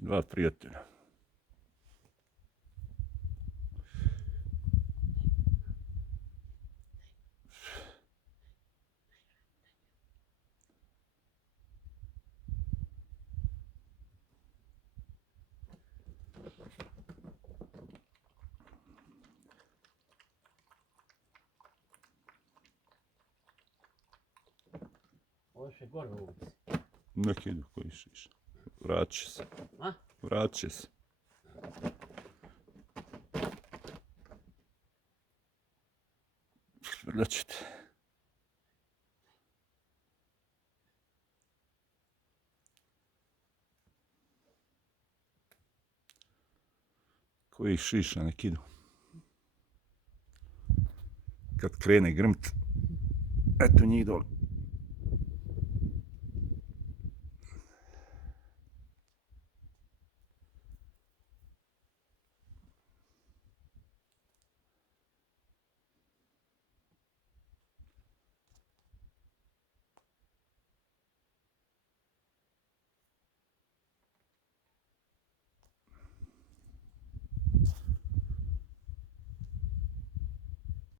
Dva prijatelja. Ovo še gore u ulici. Nek idu koji šiš. Vratit će se. A? Vratit će se. Švrljat ćete. Koji šiša nek idu. Kad krene grmt, eto njih dole.